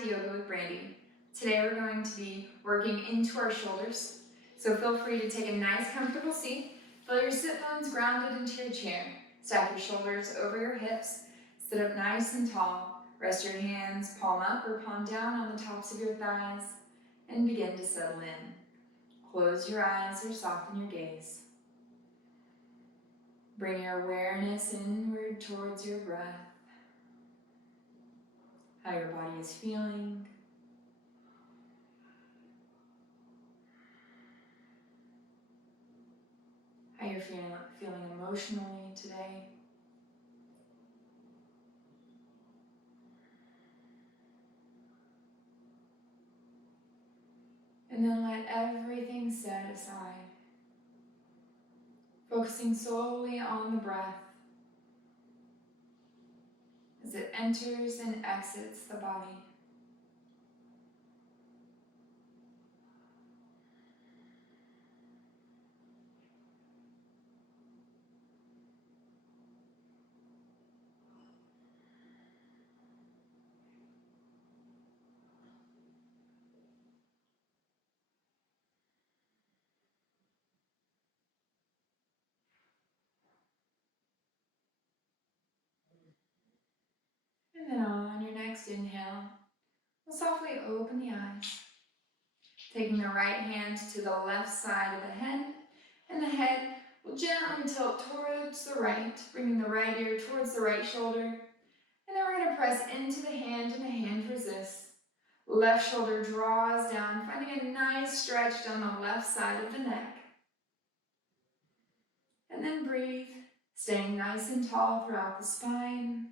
to Yoga with Brandy. Today we're going to be working into our shoulders. So feel free to take a nice comfortable seat. Feel your sit bones grounded into your chair. Stack your shoulders over your hips. Sit up nice and tall. Rest your hands palm up or palm down on the tops of your thighs and begin to settle in. Close your eyes or soften your gaze. Bring your awareness inward towards your breath. How your body is feeling. How you're feeling emotionally today. And then let everything set aside. Focusing solely on the breath as it enters and exits the body. And then on your next inhale, we'll softly open the eyes. Taking the right hand to the left side of the head, and the head will gently tilt towards the right, bringing the right ear towards the right shoulder. And then we're going to press into the hand and the hand resists. Left shoulder draws down, finding a nice stretch down the left side of the neck. And then breathe, staying nice and tall throughout the spine.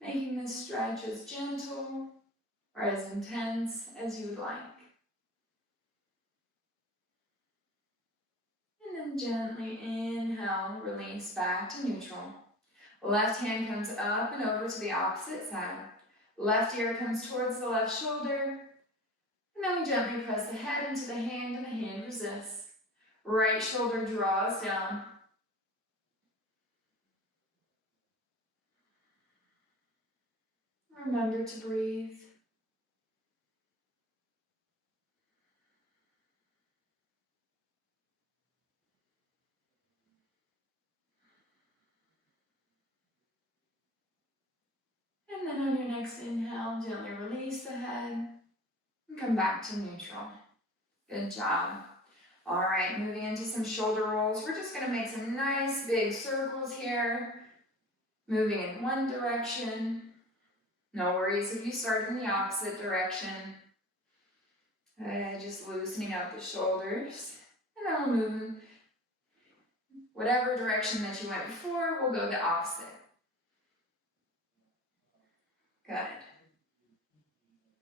Making this stretch as gentle or as intense as you would like. And then gently inhale, release back to neutral. Left hand comes up and over to the opposite side. Left ear comes towards the left shoulder. And then we gently press the head into the hand and the hand resists. Right shoulder draws down. Remember to breathe. And then on your next inhale, gently release the head and come back to neutral. Good job. All right, moving into some shoulder rolls. We're just gonna make some nice big circles here. Moving in one direction. No worries if you start in the opposite direction. Just loosening up the shoulders. And then we'll move whatever direction that you went before, we'll go the opposite. Good.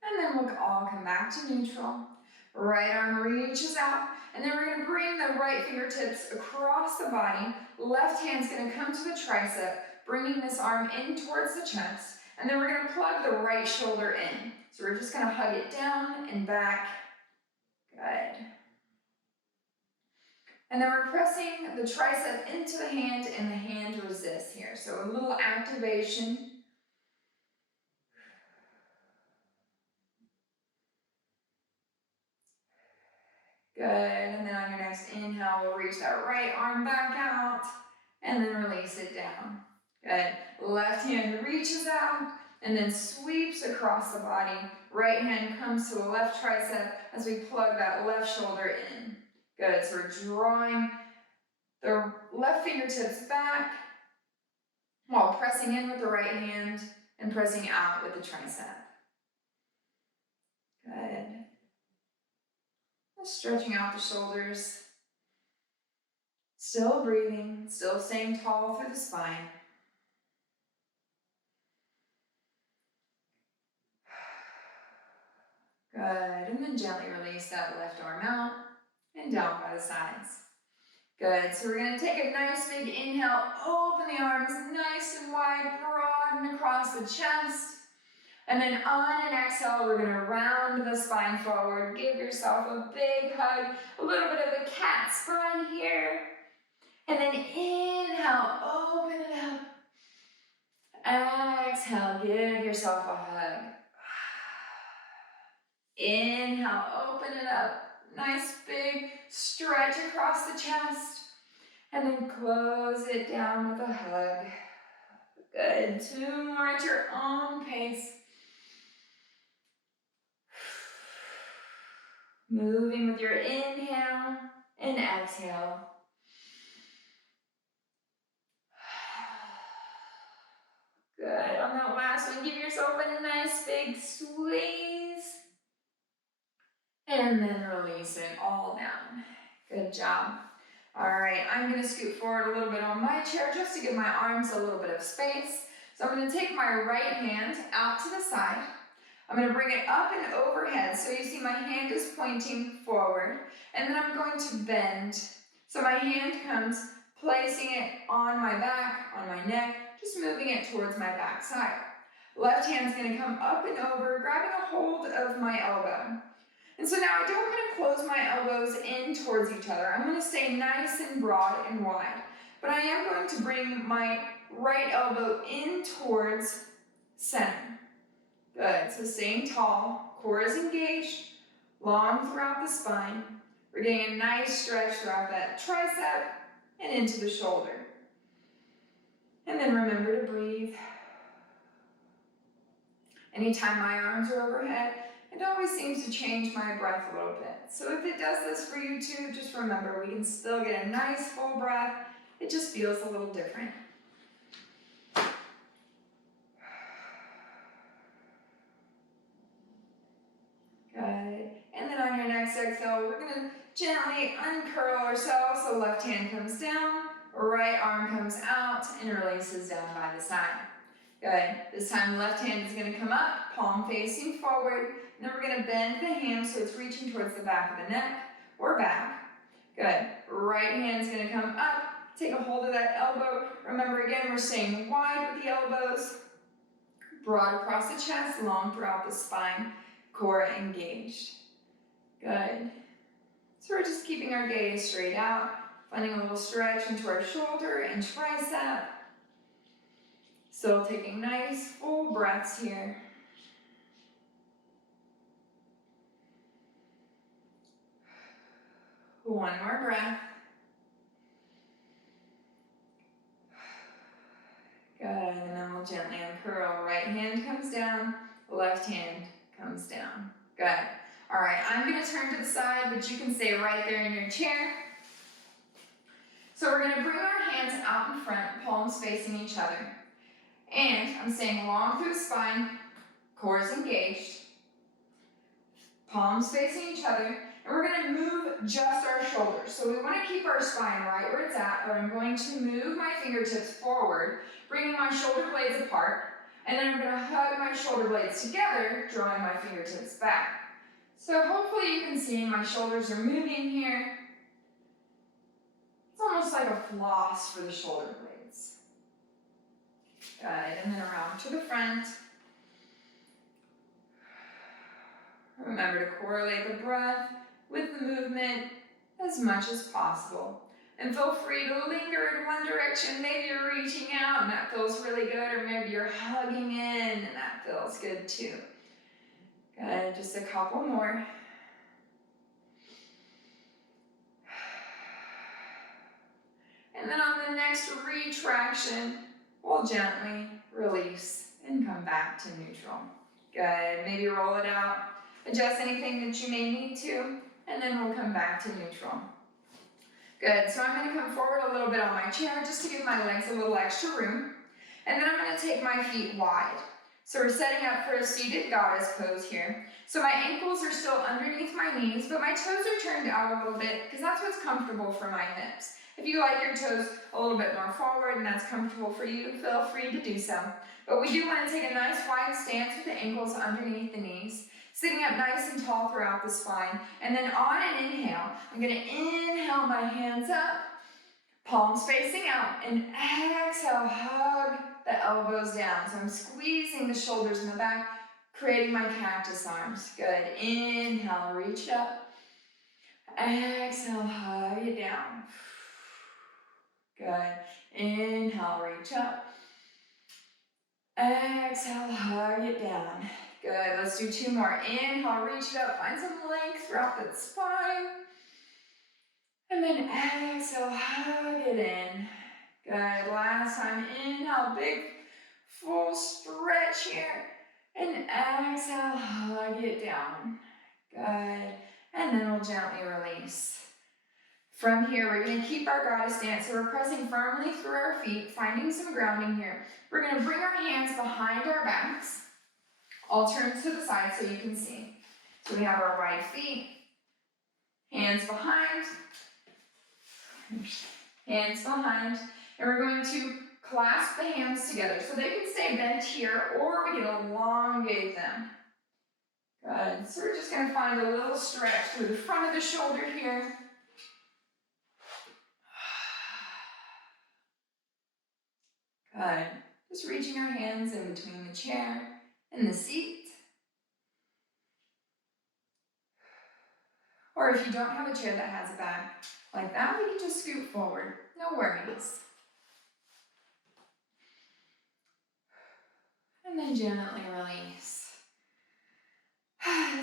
And then we'll all come back to neutral. Right arm reaches out, and then we're gonna bring the right fingertips across the body. Left hand's gonna come to the tricep, bringing this arm in towards the chest, and then we're gonna plug the right shoulder in. So we're just gonna hug it down and back. Good. And then we're pressing the tricep into the hand and the hand resists here. So a little activation. Good, and then on your next inhale, we'll reach that right arm back out and then release it down. Good, left hand reaches out and then sweeps across the body. Right hand comes to the left tricep as we plug that left shoulder in. Good, so we're drawing the left fingertips back while pressing in with the right hand and pressing out with the tricep. Good. Stretching out the shoulders. Still breathing, still staying tall through the spine. Good, and then gently release that left arm out and down by the sides. Good, so we're gonna take a nice big inhale, open the arms nice and wide, broaden across the chest. And then on an exhale, we're gonna round the spine forward. Give yourself a big hug, a little bit of a cat spine here. And then inhale, open it up. Exhale, give yourself a hug. Inhale, open it up. Nice big stretch across the chest. And then close it down with a hug. Good. 2 more at your own pace. Moving with your inhale and exhale. Good. On that last one, give yourself a nice big squeeze. And then release it all down. Good job. All right, I'm gonna scoot forward a little bit on my chair just to give my arms a little bit of space. So I'm gonna take my right hand out to the side. I'm gonna bring it up and overhead so you see my hand is pointing forward. And then I'm going to bend. So my hand comes placing it on my back, on my neck, just moving it towards my back side. Left hand's gonna come up and over, grabbing a hold of my elbow. And so now I don't want to close my elbows in towards each other. I'm going to stay nice and broad and wide. But I am going to bring my right elbow in towards center. Good. So staying tall, core is engaged, long throughout the spine. We're getting a nice stretch throughout that tricep and into the shoulder. And then remember to breathe. Anytime my arms are overhead, it always seems to change my breath a little bit. So if it does this for you too, just remember we can still get a nice full breath. It just feels a little different. Good. And then on your next exhale, we're going to gently uncurl ourselves. So left hand comes down, right arm comes out, and releases down by the side. Good. This time left hand is going to come up, palm facing forward. And then we're going to bend the hand so it's reaching towards the back of the neck or back. Good. Right hand's going to come up, take a hold of that elbow. Remember again, we're staying wide with the elbows, broad across the chest, long throughout the spine, core engaged. Good. So we're just keeping our gaze straight out, finding a little stretch into our shoulder and tricep. Still taking nice full breaths here. One more breath. Good, and then we'll gently uncurl. Right hand comes down, left hand comes down. Good. All right, I'm gonna turn to the side, but you can stay right there in your chair. So we're gonna bring our hands out in front, palms facing each other. And I'm staying long through the spine, core is engaged, palms facing each other. And we're going to move just our shoulders. So we want to keep our spine right where it's at, but I'm going to move my fingertips forward, bringing my shoulder blades apart, and then I'm going to hug my shoulder blades together, drawing my fingertips back. So hopefully you can see my shoulders are moving here. It's almost like a floss for the shoulder blades. Good, and then around to the front. Remember to correlate the breath with the movement as much as possible. And feel free to linger in one direction. Maybe you're reaching out and that feels really good, or maybe you're hugging in and that feels good too. Good, just a couple more. And then on the next retraction, we'll gently release and come back to neutral. Good, maybe roll it out, adjust anything that you may need to, and then we'll come back to neutral. Good, so I'm gonna come forward a little bit on my chair just to give my legs a little extra room. And then I'm gonna take my feet wide. So we're setting up for a seated goddess pose here. So my ankles are still underneath my knees, but my toes are turned out a little bit because that's what's comfortable for my hips. If you like your toes a little bit more forward and that's comfortable for you, feel free to do so. But we do want to take a nice wide stance with the ankles underneath the knees, sitting up nice and tall throughout the spine. And then on an inhale, I'm going to inhale my hands up, palms facing out, and exhale, hug the elbows down. So I'm squeezing the shoulders in the back, creating my cactus arms. Good. Inhale, reach up. Exhale, hug it down. Good. Inhale, reach up. Exhale, hug it down. Good. Let's do 2 more. Inhale, reach it up. Find some length throughout that spine. And then exhale, hug it in. Good. Last time. Inhale, big full stretch here. And exhale, hug it down. Good. And then we'll gently release. From here, we're going to keep our goddess stance. So we're pressing firmly through our feet, finding some grounding here. We're going to bring our hands behind our backs. I'll turn to the side so you can see. So we have our wide feet, hands behind, and we're going to clasp the hands together. So they can stay bent here, or we can elongate them. Good. So we're just going to find a little stretch through the front of the shoulder here. Good. Just reaching our hands in between the chair and the seat. Or if you don't have a chair that has a back like that, we can just scoot forward. No worries. And then gently release.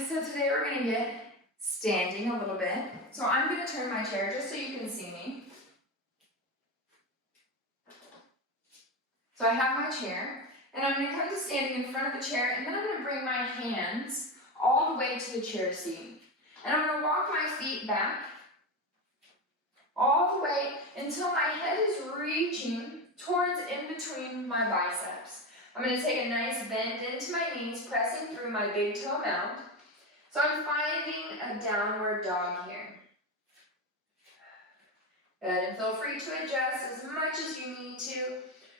So today we're going to get standing a little bit. So I'm going to turn my chair just so you can see me. So I have my chair, and I'm going to come to standing in front of the chair, and then I'm going to bring my hands all the way to the chair seat. And I'm going to walk my feet back all the way until my head is reaching towards in between my biceps. I'm going to take a nice bend into my knees, pressing through my big toe mound. So I'm finding a downward dog here. Good, and feel free to adjust as much as you need to.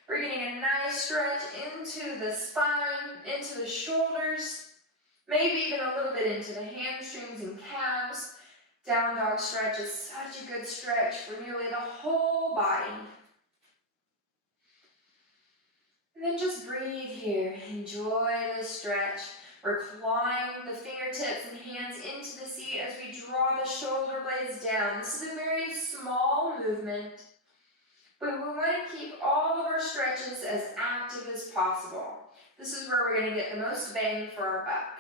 We're getting a nice stretch into the spine, into the shoulders, maybe even a little bit into the hamstrings and calves. Down dog stretch is such a good stretch for nearly the whole body. And then just breathe here. Enjoy the stretch. We're clawing the fingertips and hands into the seat as we draw the shoulder blades down. This is a very small movement, but we want to keep all of our stretches as active as possible. This is where we're going to get the most bang for our buck.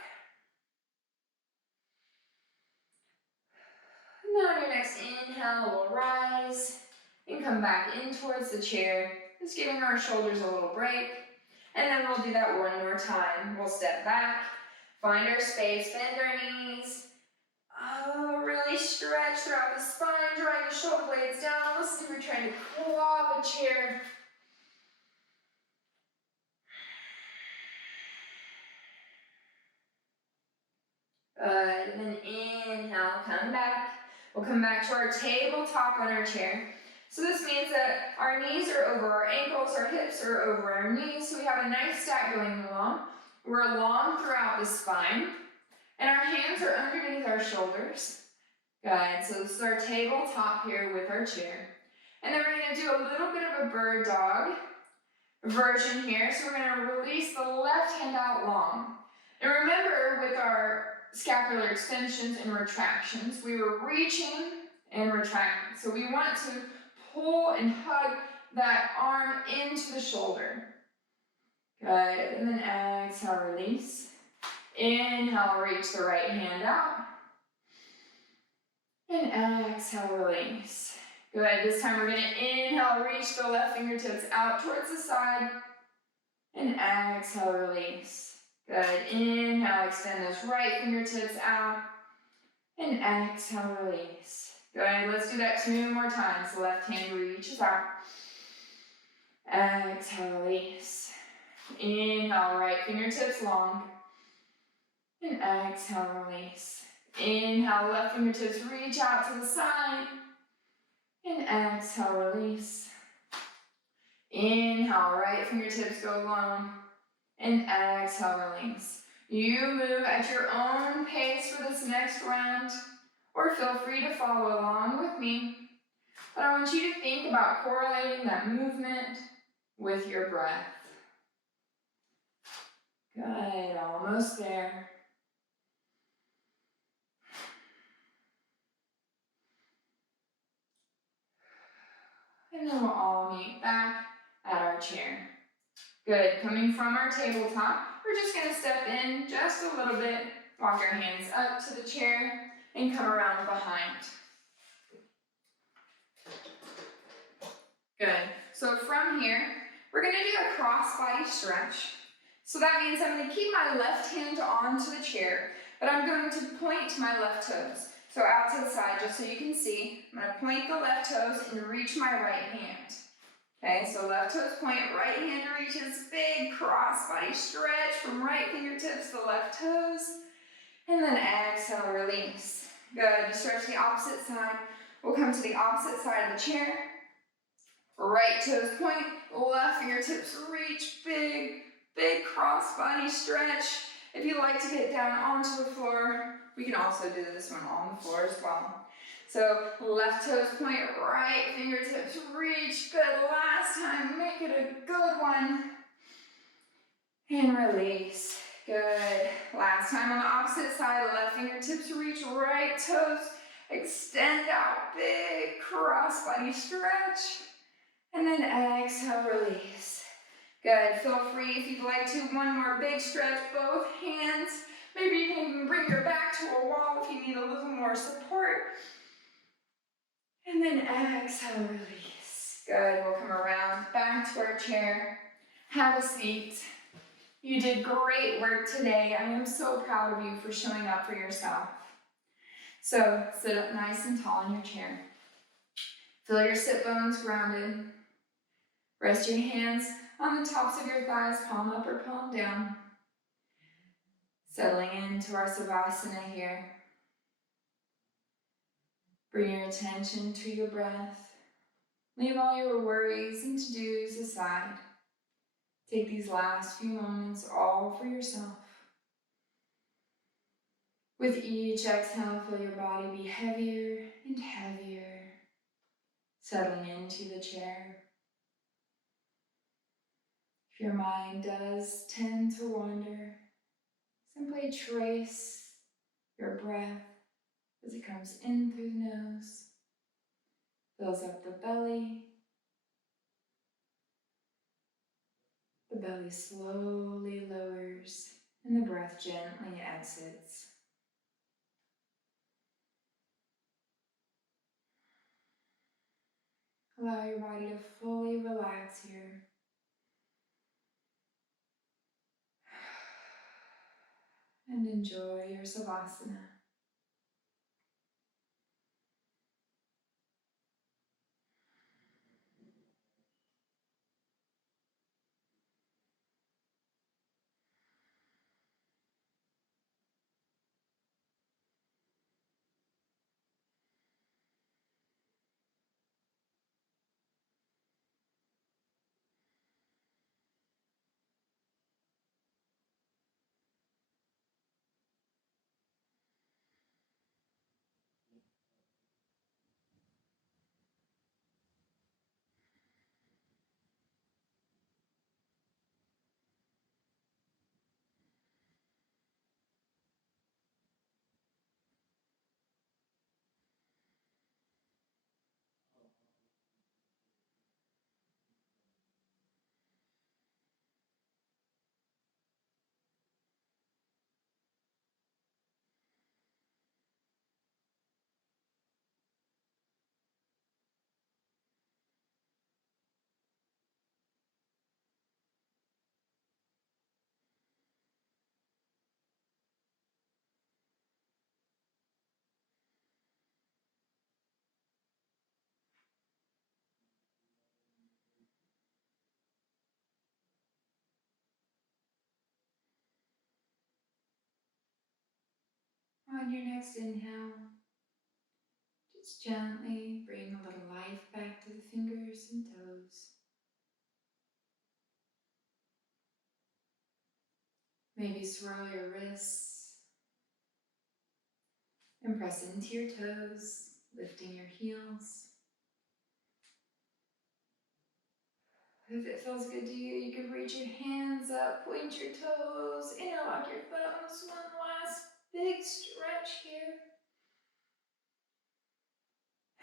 And then on your next inhale, we'll rise and come back in towards the chair, just giving our shoulders a little break. And then we'll do that one more time. We'll step back, find our space, bend our knees. Really stretch throughout the spine, drawing the shoulder blades down. Listen if you're trying to claw the chair. Good, and then inhale, come back. We'll come back to our tabletop on our chair. So this means that our knees are over our ankles, our hips are over our knees, so we have a nice stack going along. We're long throughout the spine, and our hands are underneath our shoulders. Good, so this is our tabletop here with our chair. And then we're going to do a little bit of a bird dog version here. So we're going to release the left hand out long. And remember, with our scapular extensions and retractions, we were reaching and retracting. So we want to pull and hug that arm into the shoulder. Good, and then exhale, release. Inhale, reach the right hand out. And exhale, release. Good, this time we're going to inhale, reach the left fingertips out towards the side. And exhale, release. Good, inhale, extend those right fingertips out. And exhale, release. Good, let's do that 2 more times. The left hand reaches out. Exhale, release. Inhale, right fingertips long. And exhale, release. Inhale, left fingertips reach out to the side. And exhale, release. Inhale, right fingertips go long. And exhale, release. You move at your own pace for this next round, or feel free to follow along with me. But I want you to think about correlating that movement with your breath. Good, almost there. And then we'll all meet back at our chair. Good, coming from our tabletop, we're just gonna step in just a little bit, walk our hands up to the chair, and come around behind. Good, so from here, we're gonna do a cross body stretch. So that means I'm gonna keep my left hand onto the chair, but I'm going to point my left toes. So out to the side, just so you can see, I'm gonna point the left toes and reach my right hand. Okay, so left toes point, right hand reaches, big cross body stretch from right fingertips to left toes. And then exhale, release. Good, to stretch the opposite side. We'll come to the opposite side of the chair. Right toes point, left fingertips reach, big cross body stretch. If you like to get down onto the floor, we can also do this one on the floor as well. So left toes point, right fingertips reach. Good, last time, make it a good one. And release. Good. Last time on the opposite side, left fingertips reach, right toes extend out, big cross body stretch. And then exhale, release. Good, feel free if you'd like to, one more big stretch, both hands. Maybe you can even bring your back to a wall if you need a little more support. And then exhale, release. Good, we'll come around, back to our chair. Have a seat. You did great work today. I am so proud of you for showing up for yourself. So sit up nice and tall in your chair. Feel your sit bones grounded. Rest your hands on the tops of your thighs, palm up or palm down. Settling into our Savasana here. Bring your attention to your breath. Leave all your worries and to-dos aside. Take these last few moments all for yourself. With each exhale, feel your body be heavier and heavier, settling into the chair. If your mind does tend to wander, simply trace your breath as it comes in through the nose, fills up the belly slowly lowers, and the breath gently exits. Allow your body to fully relax here. And enjoy your Savasana. On your next inhale, just gently bring a little life back to the fingers and toes. Maybe swirl your wrists and press into your toes, lifting your heels. If it feels good to you, you can reach your hands up, point your toes, interlock your thumbs. One last big stretch here.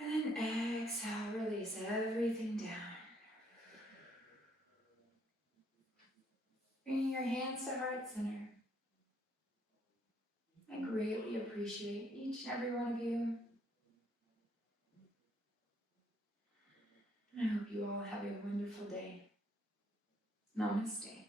And then exhale, release everything down. your hands to heart center. I greatly appreciate each and every one of you. I hope you all have a wonderful day. Namaste.